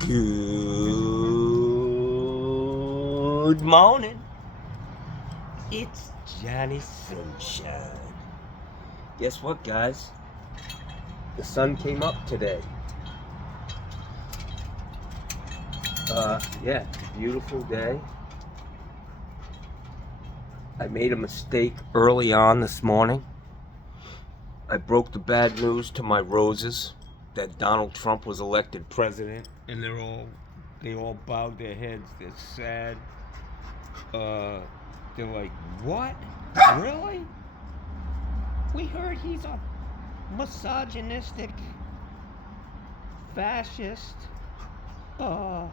Good morning. It's Johnny Sunshine. Guess what, guys? The sun came up today. Yeah, beautiful day. I made a mistake early on this morning. I broke the bad news to my roses that Donald Trump was elected president, and they all bowed their heads. They're sad. They're like, what? Really? We heard he's a misogynistic fascist. And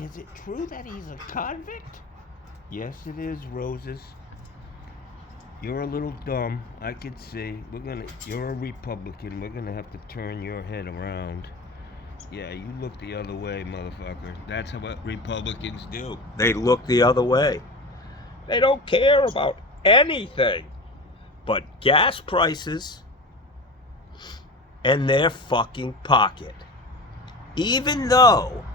is it true that he's a convict? Yes, it is, Roses. You're a little dumb. I could see. You're a Republican. We're gonna have to turn your head around. Yeah, you look the other way, motherfucker. That's what Republicans do. They look the other way. They don't care about anything but gas prices and their fucking pocket. Even though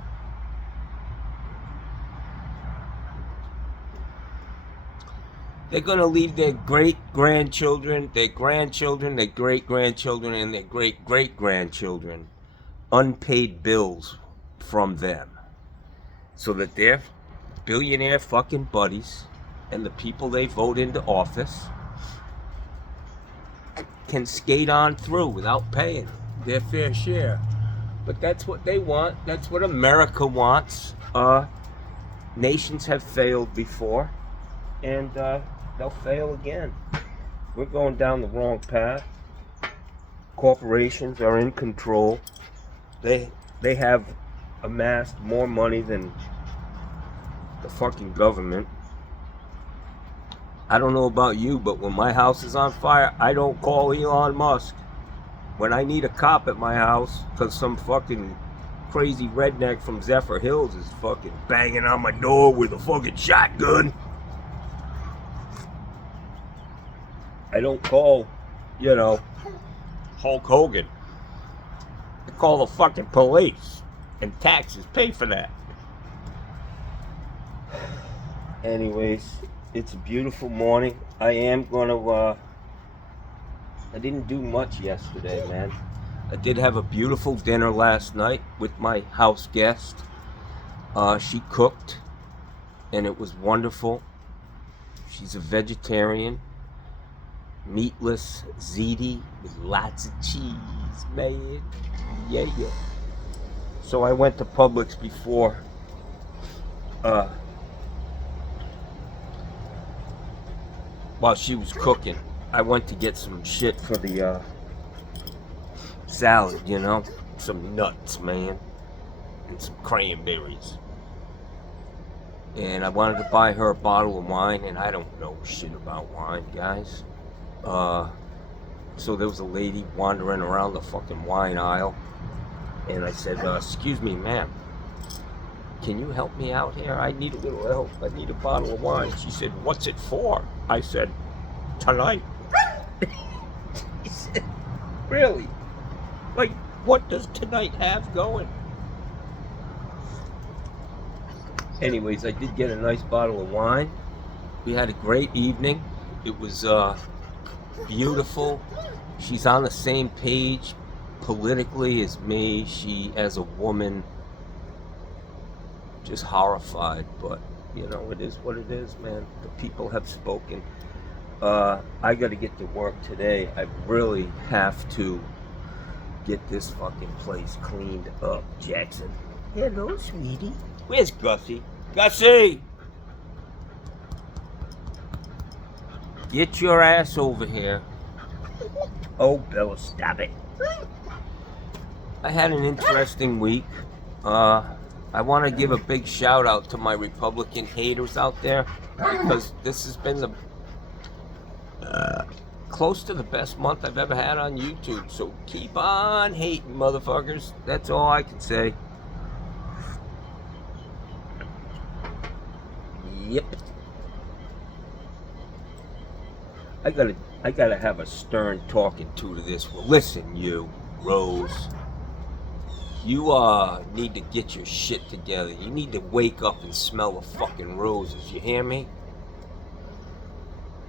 they're going to leave their great-grandchildren, their grandchildren, their great-grandchildren, and their great-great-grandchildren unpaid bills from them, so that their billionaire fucking buddies and the people they vote into office can skate on through without paying their fair share. But that's what they want. That's what America wants. Nations have failed before, and they'll fail again. We're going down the wrong path. Corporations are in control. They have amassed more money than the fucking government. I don't know about you, but when my house is on fire, I don't call Elon Musk. When I need a cop at my house because some fucking crazy redneck from Zephyr Hills is fucking banging on my door with a fucking shotgun, I don't call, Hulk Hogan. I call the fucking police, and taxes pay for that. Anyways, it's a beautiful morning. I didn't do much yesterday, man. I did have a beautiful dinner last night with my house guest. She cooked, and it was wonderful. She's a vegetarian, meatless ziti with lots of cheese, man. Yeah. So I went to Publix before while she was cooking. I went to get some shit for the salad, some nuts, man, and some cranberries. And I wanted to buy her a bottle of wine, and I don't know shit about wine, guys. So there was a lady wandering around the fucking wine aisle, and I said, excuse me, ma'am, can you help me out here? I need a little help. I need a bottle of wine. She said, what's it for? I said, tonight. She said, really? Like, what does tonight have going? Anyways, I did get a nice bottle of wine. We had a great evening. It was beautiful. She's on the same page politically as me. She, as a woman, just horrified, but it is what it is, man. The people have spoken. I gotta get to work today. I really have to get this fucking place cleaned up. Jackson. Hello, sweetie. Where's Gussie? Gussie! Get your ass over here. Oh, Bill, stop it. I had an interesting week. I want to give a big shout out to my Republican haters out there, because this has been the close to the best month I've ever had on YouTube. So keep on hating, motherfuckers. That's all I can say. Yep. I gotta have a stern talking to this one. Listen, you, Rose. You need to get your shit together. You need to wake up and smell the fucking roses. You hear me?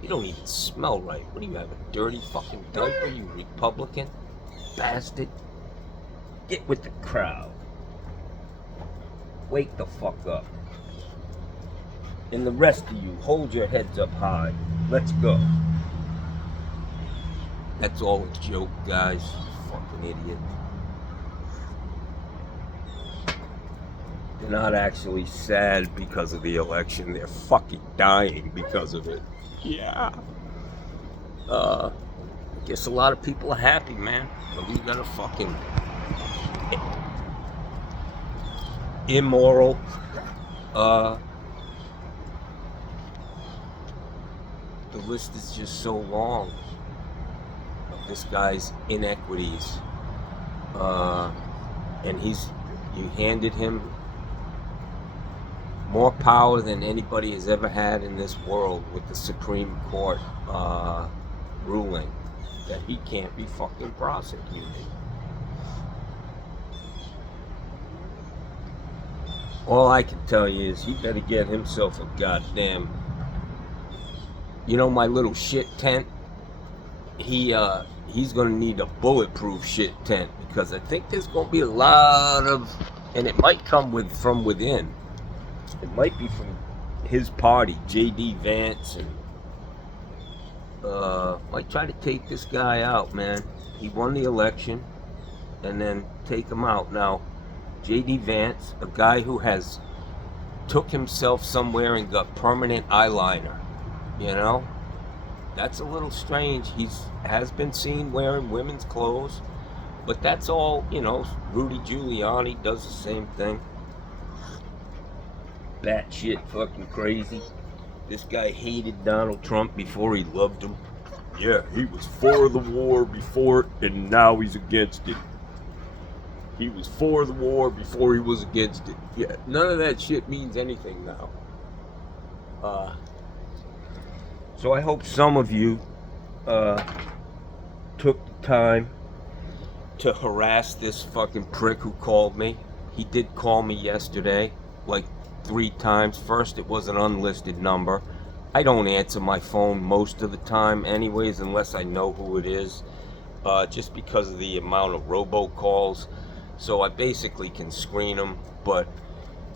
You don't even smell right. What do you have, a dirty fucking diaper, you Republican bastard? Get with the crowd. Wake the fuck up. And the rest of you, hold your heads up high. Let's go. That's all a joke, guys. You fucking idiot. They're not actually sad because of the election. They're fucking dying because of it. Yeah. I guess a lot of people are happy, man. But we got a fucking immoral, the list is just so long of this guy's inequities. And you handed him more power than anybody has ever had in this world with the Supreme Court ruling that he can't be fucking prosecuted. All I can tell you is he better get himself a goddamn, you know, my little shit tent. He's gonna need a bulletproof shit tent, because I think there's gonna be a lot of, and it might come from within. It might be from his party, J.D. Vance, and might try to take this guy out, man. He won the election, and then take him out. Now, J.D. Vance, a guy who has took himself somewhere and got permanent eyeliner, you know? That's a little strange. Has been seen wearing women's clothes, but that's all, you know. Rudy Giuliani does the same thing. Batshit fucking crazy. This guy hated Donald Trump before he loved him. Yeah, he was for the war before, and now he's against it. He was for the war before he was against it. Yeah, none of that shit means anything now. So I hope some of you took the time to harass this fucking prick who called me. He did call me yesterday, like 3 times. First, it was an unlisted number. I don't answer my phone most of the time anyways, unless I know who it is, just because of the amount of robocalls. So I basically can screen them. But,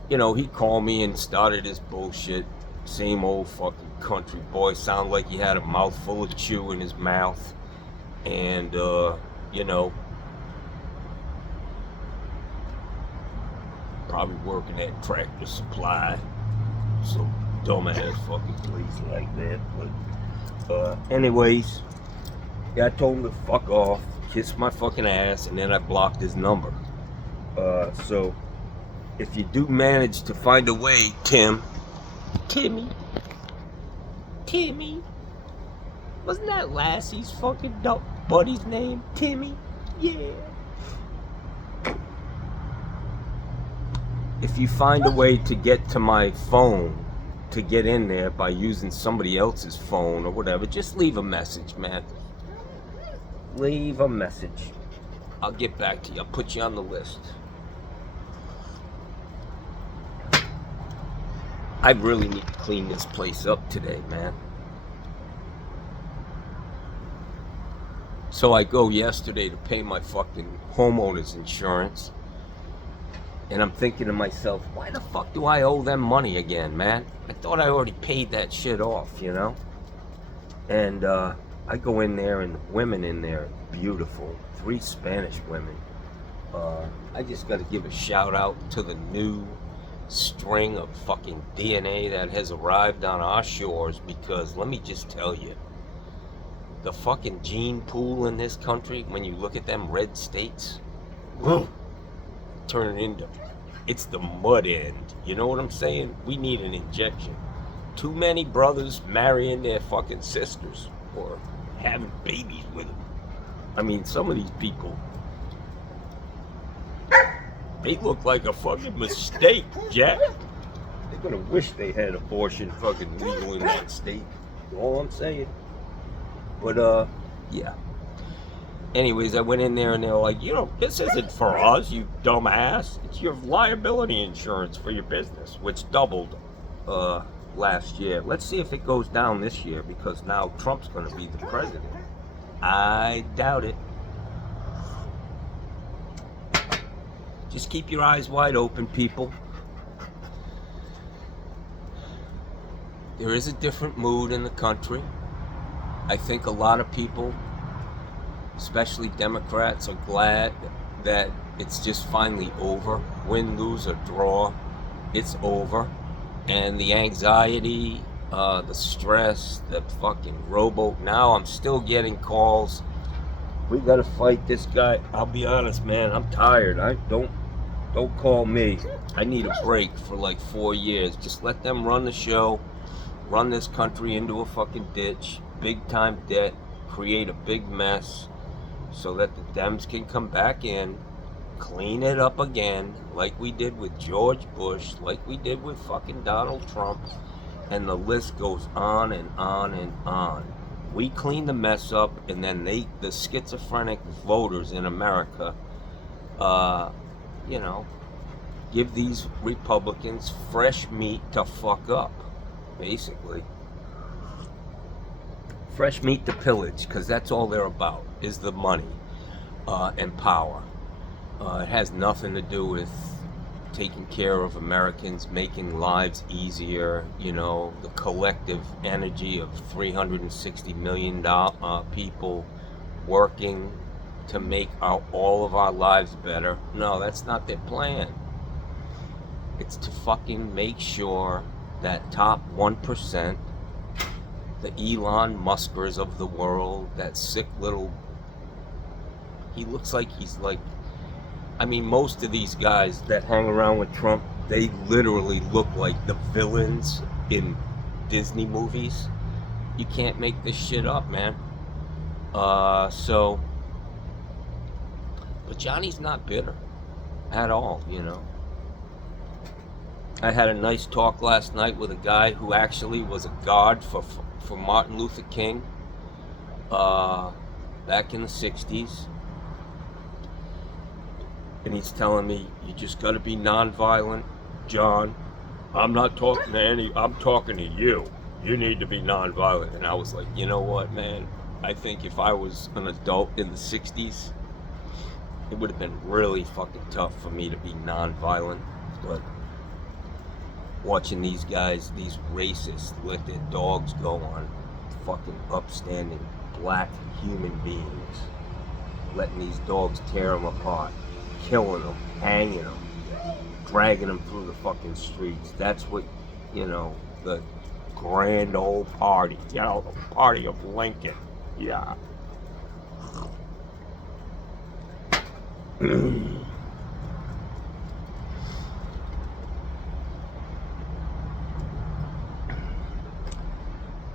you know, he called me and started his bullshit. Same old fucking country boy. Sound like he had a mouthful of chew in his mouth. And, you know, probably working at Tractor Supply. Some dumbass fucking place like that. But, anyways, yeah, I told him to fuck off, kiss my fucking ass, and then I blocked his number. So, if you do manage to find a way, Timmy, wasn't that Lassie's fucking buddy's name? Timmy? Yeah. If you find a way to get to my phone, to get in there by using somebody else's phone or whatever, just leave a message, man. Leave a message. I'll get back to you. I'll put you on the list. I really need to clean this place up today, man. So I go yesterday to pay my fucking homeowner's insurance. And I'm thinking to myself, why the fuck do I owe them money again, man? I thought I already paid that shit off, you know? And I go in there, and the women in there are beautiful. 3 Spanish women. I just got to give a shout out to the new string of fucking DNA that has arrived on our shores, because let me just tell you, the fucking gene pool in this country, when you look at them red states, whoa, turn it into, it's the mud end. You know what I'm saying? We need an injection. Too many brothers marrying their fucking sisters or having babies with them. I mean, some of these people, they look like a fucking mistake, Jack. They're gonna wish they had abortion fucking legal in that state. All I'm saying. But, yeah. anyways, I went in there and they were like, this isn't for us, you dumbass. It's your liability insurance for your business, which doubled last year. Let's see if it goes down this year, because now Trump's going to be the president. I doubt it. Just keep your eyes wide open, people. There is a different mood in the country. I think a lot of people, especially Democrats, are glad that it's just finally over. Win, lose, or draw, it's over. And the anxiety, the stress, the fucking rowboat. Now I'm still getting calls. We gotta fight this guy. I'll be honest, man, I'm tired. Don't call me. I need a break for like 4 years. Just let them run the show, run this country into a fucking ditch, big time debt, create a big mess, so that the Dems can come back in, clean it up again, like we did with George Bush, like we did with fucking Donald Trump, and the list goes on and on and on. We clean the mess up, and then the schizophrenic voters in America, give these Republicans fresh meat to fuck up, basically. Fresh meat to pillage, because that's all they're about, is the money and power. It has nothing to do with taking care of Americans, making lives easier, the collective energy of 360 million people working to make all of our lives better. No, that's not their plan. It's to fucking make sure that top 1%, the Elon Muskers of the world, that sick little... He looks like he's like... most of these guys that hang around with Trump, they literally look like the villains in Disney movies. You can't make this shit up, man. But Johnny's not bitter at all, I had a nice talk last night with a guy who actually was a guard for Martin Luther King back in the 60s. And he's telling me, you just got to be nonviolent, John. I'm not talking to I'm talking to you. You need to be nonviolent. And I was like, you know what, man? I think if I was an adult in the 60s, it would have been really fucking tough for me to be nonviolent. But watching these guys, these racists, let their dogs go on fucking upstanding black human beings, letting these dogs tear them apart, killing them, hanging them, dragging them through the fucking streets. That's what, the grand old party, the party of Lincoln. Yeah.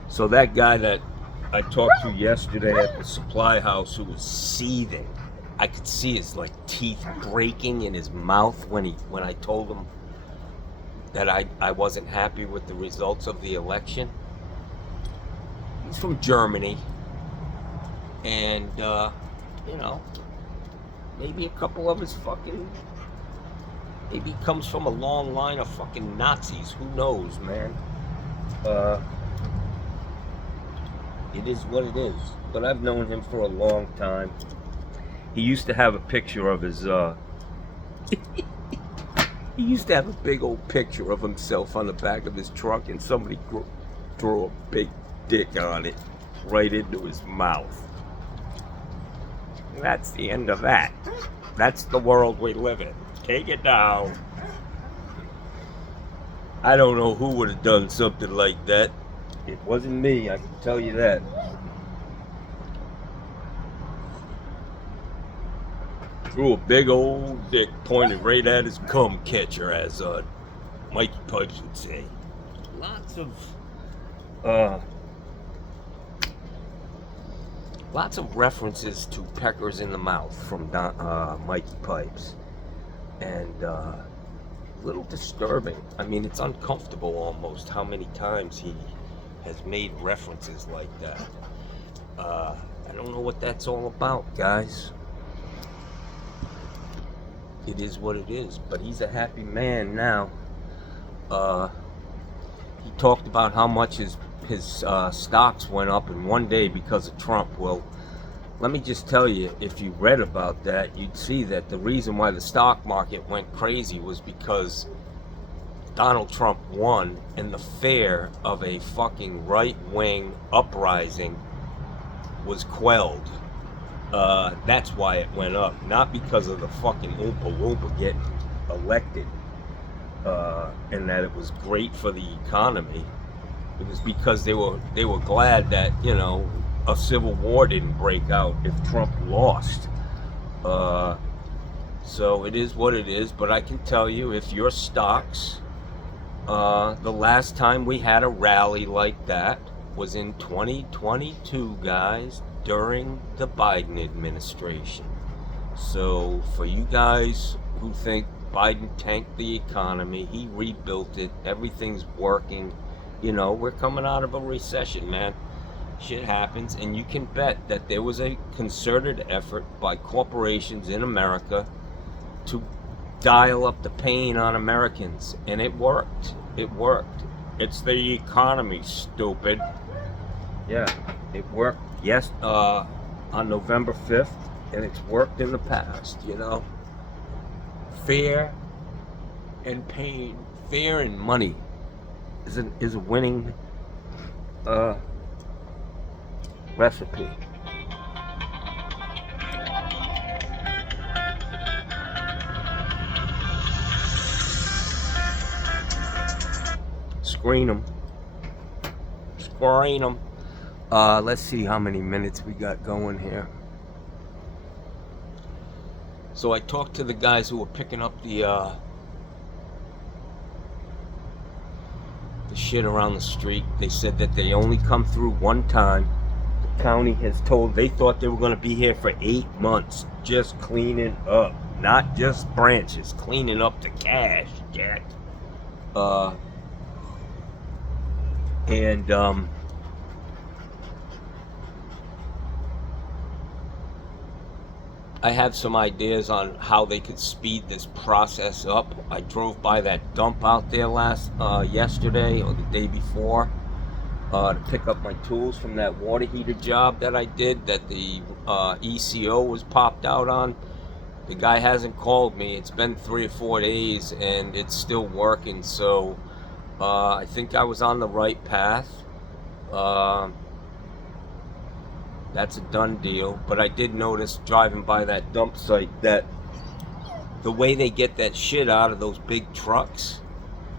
So that guy that I talked to yesterday at the supply house, who was seething, I could see his teeth breaking in his mouth when I told him that I wasn't happy with the results of the election. He's from Germany, and maybe a couple of his maybe he comes from a long line of fucking Nazis. Who knows, man? It is what it is. But I've known him for a long time. He used to have a picture of his, he used to have a big old picture of himself on the back of his truck, and somebody threw a big dick on it right into his mouth. And that's the end of that. That's the world we live in. Take it down. I don't know who would have done something like that. It wasn't me, I can tell you that. Threw a big old dick pointed right at his cum catcher, as Mikey Pipes would say. Lots of references to peckers in the mouth from Mikey Pipes, and a little disturbing. It's uncomfortable almost how many times he has made references like that. I don't know what that's all about, guys. It is what it is, but he's a happy man now. He talked about how much his stocks went up in one day because of Trump. Well, let me just tell you, if you read about that, you'd see that the reason why the stock market went crazy was because Donald Trump won, and the fear of a fucking right-wing uprising was quelled. That's why it went up, not because of the fucking Oompa Loompa getting elected, and that it was great for the economy. It was because they were glad that, you know, a civil war didn't break out if Trump lost. So it is what it is, but I can tell you, if your stocks, the last time we had a rally like that was in 2022, guys, during the Biden administration. So for you guys who think Biden tanked the economy, he rebuilt it, everything's working, you know, we're coming out of a recession, man. Shit happens, and you can bet that there was a concerted effort by corporations in America to dial up the pain on Americans, and it worked. It worked. It's the economy, stupid. Yeah, it worked. Yes, on November 5th, and it's worked in the past. You know, fear and pain, fear and money is a winning recipe. Screen them. Screen them. Let's see how many minutes we got going here. So I talked to the guys who were picking up the shit around the street. They said that they only come through one time. The county has told, they thought they were going to be here for 8 months just cleaning up. Not just branches, cleaning up the cash, Jack. I have some ideas on how they could speed this process up. I drove by that dump out there yesterday or the day before to pick up my tools from that water heater job that I did that the ECO was popped out on. The guy hasn't called me. It's been 3 or 4 days and it's still working, so I think I was on the right path. That's a done deal. But I did notice driving by that dump site that the way they get that shit out of those big trucks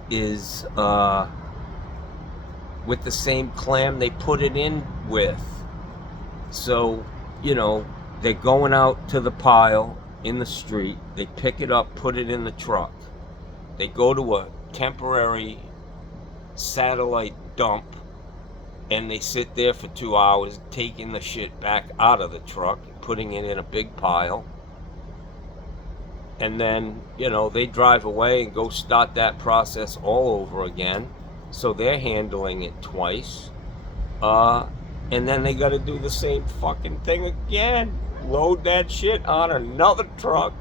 is with the same clam they put it in with. So, you know, they're going out to the pile in the street, they pick it up, put it in the truck, they go to a temporary satellite dump, and they sit there for 2 hours taking the shit back out of the truck, putting it in a big pile, and then, you know, they drive away and go start that process all over again. So they're handling it twice, and then they got to do the same fucking thing again, load that shit on another truck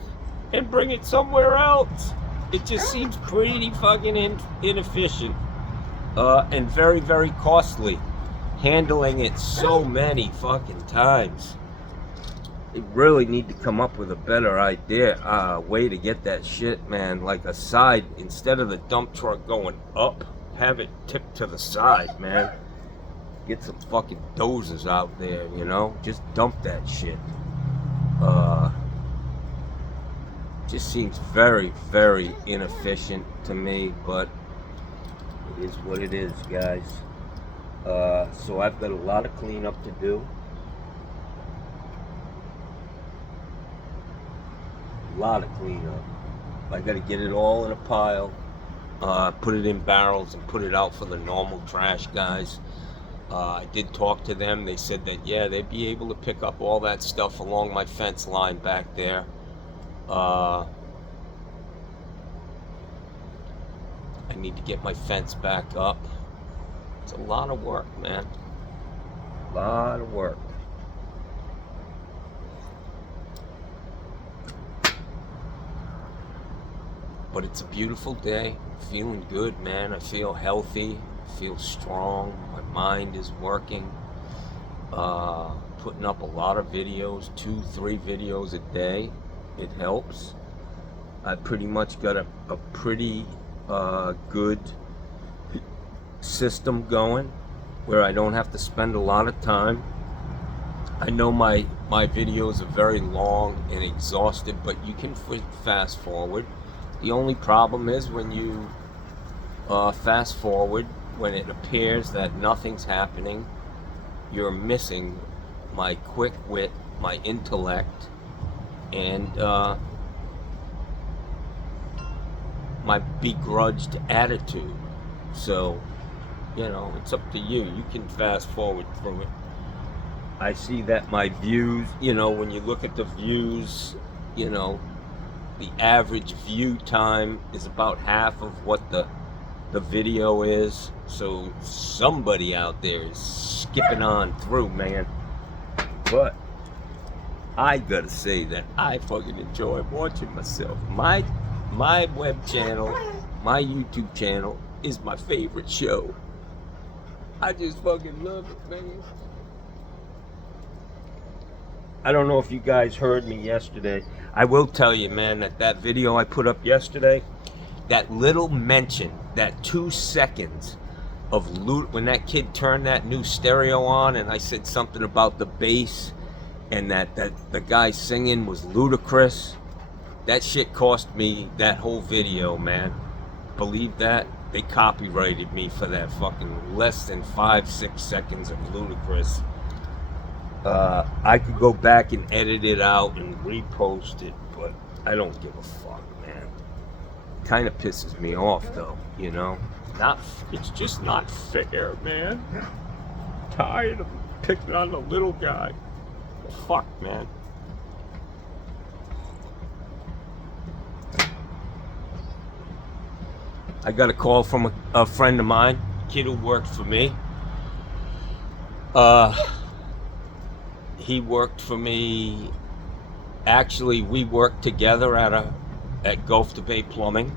and bring it somewhere else. It just seems pretty fucking inefficient, and very, very costly, handling it so many fucking times. They really need to come up with a better idea, way to get that shit, man. Like a side, instead of the dump truck going up, have it tipped to the side, man. Get some fucking dozers out there, you know? Just dump that shit. Just seems very, very inefficient to me, but it is what it is, guys. So I've got a lot of cleanup to do. A lot of cleanup. I got to get it all in a pile, put it in barrels, and put it out for the normal trash guys. I did talk to them. They said that, yeah, they'd be able to pick up all that stuff along my fence line back there. I need to get my fence back up. It's a lot of work, man. A lot of work. But it's a beautiful day. Feeling good, man. I feel healthy. I feel strong. My mind is working. Putting up a lot of videos, 2-3 videos a day. It helps. I pretty much got a pretty good system going where I don't have to spend a lot of time. I know my videos are very long and exhausted, but you can fast forward. The only problem is when you fast forward, when it appears that nothing's happening, you're missing my quick wit, my intellect, and my begrudged attitude. So, you know, it's up to you. You can fast forward through it. I see that my views, you know, when you look at the views, you know, the average view time is about half of what the video is. So somebody out there is skipping on through, man. But I gotta say that I fucking enjoy watching myself. My web channel, my YouTube channel is my favorite show. I just fucking love it, man. I don't know if you guys heard me yesterday. I will tell you, man, that video I put up yesterday, that little mention, that 2 seconds of when that kid turned that new stereo on and I said something about the bass and that the guy singing was Ludacris, that shit cost me that whole video, man. Believe that? They copyrighted me for that fucking less than 5-6 seconds of Ludacris. I could go back and edit it out and repost it, but I don't give a fuck, man. Kind of pisses me off, though, you know? It's just not fair, man. Tired of picking on the little guy. Fuck, man. I got a call from a friend of mine, kid who worked for me. He worked for me. Actually, we worked together at Gulf to Bay Plumbing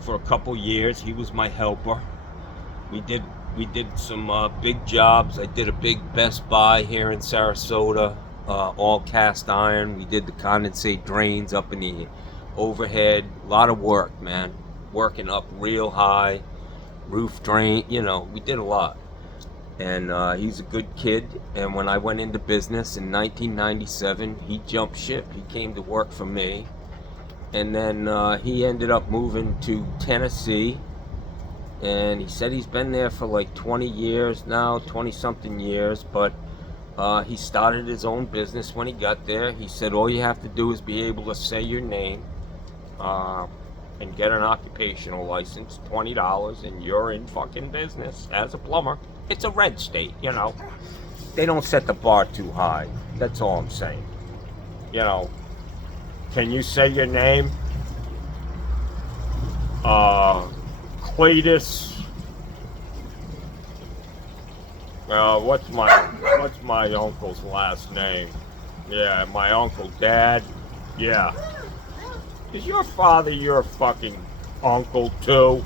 for a couple years. He was my helper. We did some big jobs. I did a big Best Buy here in Sarasota, all cast iron. We did the condensate drains up in the overhead. A lot of work, man. Working up real high, roof drain. You know, we did a lot. And he's a good kid. And when I went into business in 1997, he jumped ship. He came to work for me. And then he ended up moving to Tennessee. And he said he's been there for like 20 years now, 20-something years. But he started his own business when he got there. He said all you have to do is be able to say your name and get an occupational license, $20, and you're in fucking business as a plumber. It's a red state, you know. They don't set the bar too high. That's all I'm saying. You know, can you say your name? Cletus. What's my uncle's last name? Yeah, my uncle, Dad. Yeah. Is your father your fucking uncle too?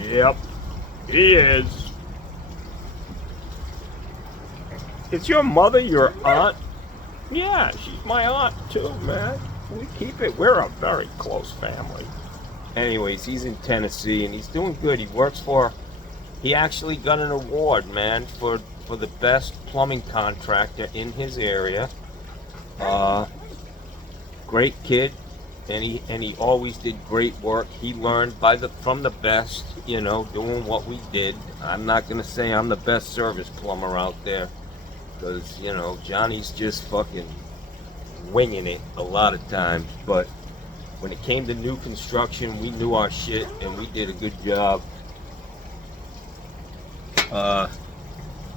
Yep, he is. Is your mother your aunt? Yeah, she's my aunt too, man. We keep it. We're a very close family. Anyways, he's in Tennessee and he's doing good. He actually got an award, man, for the best plumbing contractor in his area. Great kid, and he always did great work. He learned from the best, you know, doing what we did. I'm not gonna say I'm the best service plumber out there, because, you know, Johnny's just fucking winging it a lot of times. But when it came to new construction, we knew our shit and we did a good job.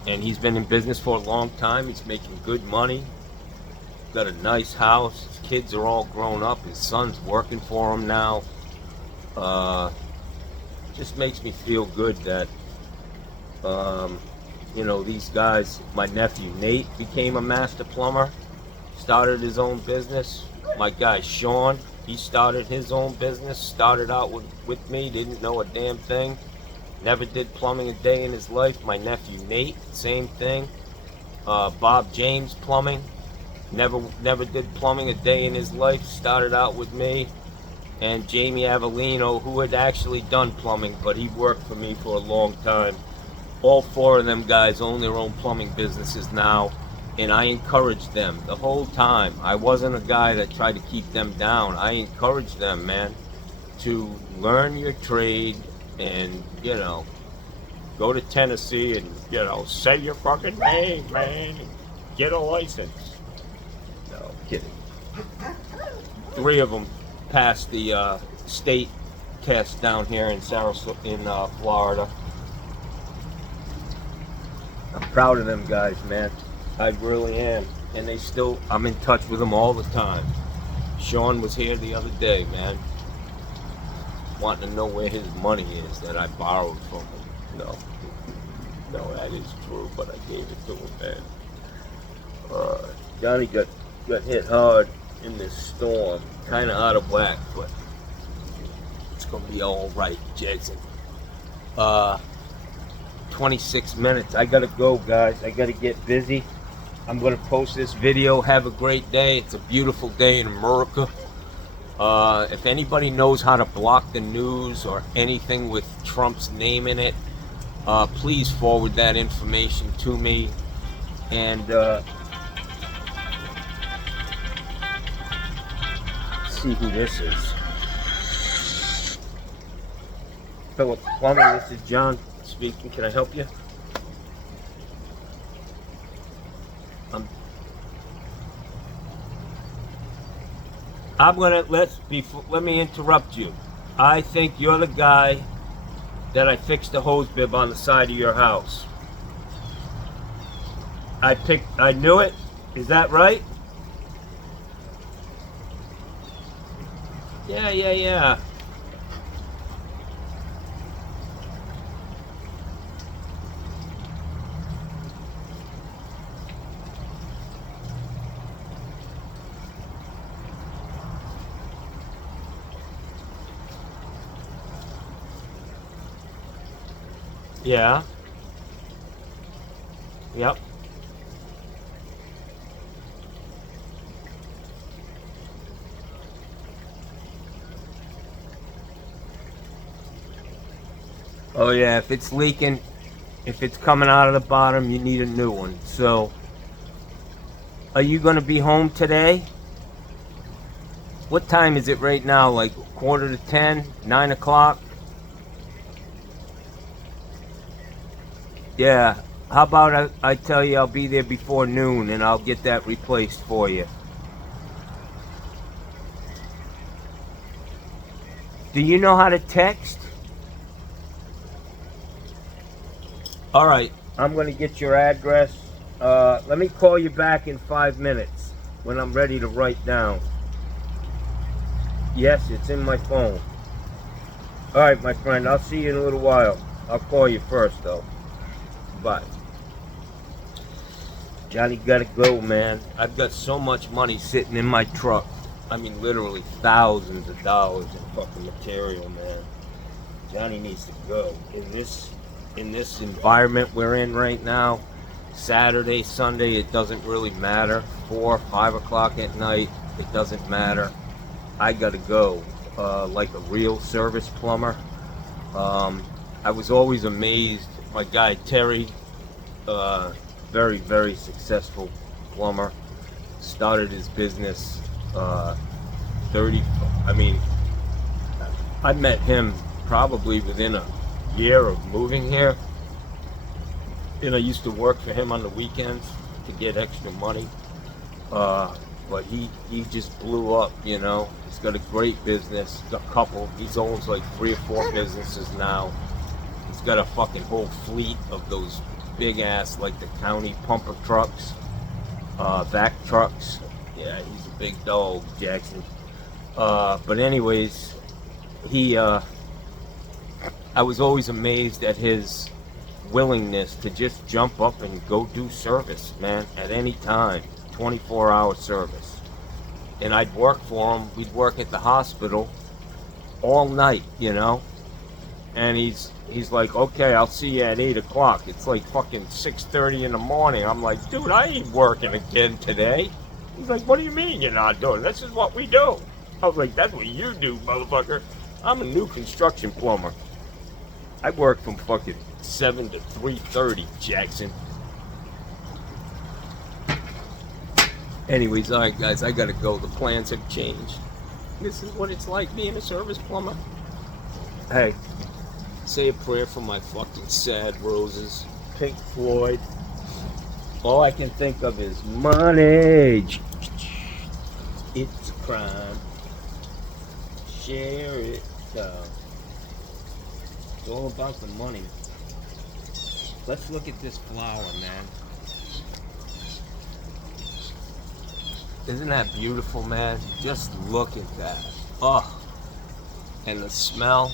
And he's been in business for a long time. He's making good money. Got a nice house. His kids are all grown up. His son's working for him now. Just makes me feel good that, you know, these guys. My nephew Nate became a master plumber, started his own business. My guy Sean, He started his own business, started out with me, didn't know a damn thing. Never did plumbing a day in his life. My nephew Nate, same thing. Bob James Plumbing, never did plumbing a day in his life. Started out with me. And Jamie Avellino, who had actually done plumbing, but he worked for me for a long time. All four of them guys own their own plumbing businesses now, and I encouraged them the whole time. I wasn't a guy that tried to keep them down. I encouraged them, man, to learn your trade and, go to Tennessee and, say your fucking name, man, and get a license. No, kidding. 3 of them passed the state test down here in Sarasota, in Florida. I'm proud of them guys, man. I really am. And I'm in touch with them all the time. Sean was here the other day, man, wanting to know where his money is that I borrowed from him. No, that is true, but I gave it to him, man. Johnny got hit hard in this storm. Kind of out of whack, but it's gonna be all right, Jason. 26 minutes. I gotta go, guys. I gotta get busy. I'm gonna post this video. Have a great day. It's a beautiful day in America. If anybody knows how to block the news or anything with Trump's name in it, please forward that information to me. And see who this is. Philip Plumbing, this is John speaking. Can I help you? Let me interrupt you. I think you're the guy that I fixed the hose bib on the side of your house. I knew it. Is that right? Yeah. Yeah. Yep. Oh yeah, if it's leaking, if it's coming out of the bottom, you need a new one. So, are you going to be home today? What time is it right now? Like 9:45, 9 o'clock? Yeah. How about I tell you I'll be there before noon and I'll get that replaced for you. Do you know how to text? All right, I'm going to get your address. Let me call you back in 5 minutes when I'm ready to write down. Yes, it's in my phone. All right, my friend, I'll see you in a little while. I'll call you first, though. Bye. Johnny gotta go, man. I've got so much money sitting in my truck. I mean, literally thousands of dollars in fucking material, man. Johnny needs to go. In this environment we're in right now, Saturday, Sunday, it doesn't really matter. 4, 5 o'clock at night, it doesn't matter. I gotta go, like a real service plumber. I was always amazed. My guy Terry, very, very successful plumber, started his business I met him probably within a year of moving here, and I used to work for him on the weekends to get extra money, but he just blew up, He's got a great business, a couple. He owns like 3 or 4 businesses now. He's got a fucking whole fleet of those big ass, like the county pumper trucks, vac trucks. Yeah, he's a big dog, Jackson. But anyways, I was always amazed at his willingness to just jump up and go do service, man, at any time. 24-hour service. and I'd work for him. We'd work at the hospital all night, you know. And he's like, okay, I'll see you at 8 o'clock. It's like fucking 6:30 in the morning. I'm like, dude, I ain't working again today. He's like, what do you mean you're not doing? This is what we do. I was like, that's what you do, motherfucker. I'm a new construction plumber. I work from fucking 7 to 3:30, Jackson. Anyways, all right, guys, I gotta go. The plans have changed. This is what it's like being a service plumber. Hey, say a prayer for my fucking sad roses. Pink Floyd. All I can think of is money. It's a crime. Share it. It's all about the money. Let's look at this flower, man. Isn't that beautiful, man? Just look at that. Oh, and the smell.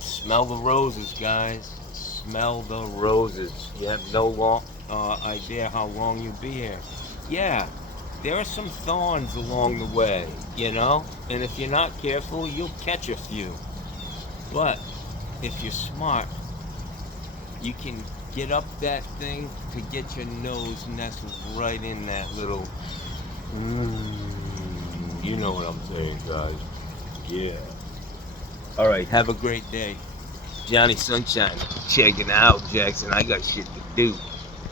Smell the roses, guys. Smell the roses. You have no idea how long you'll be here. Yeah, there are some thorns along the way, you know? And if you're not careful, you'll catch a few. But if you're smart, you can get up that thing to get your nose nestled right in that little... you know what I'm saying, guys. Yeah. All right, have a great day. Johnny Sunshine checking out, Jackson. I got shit to do.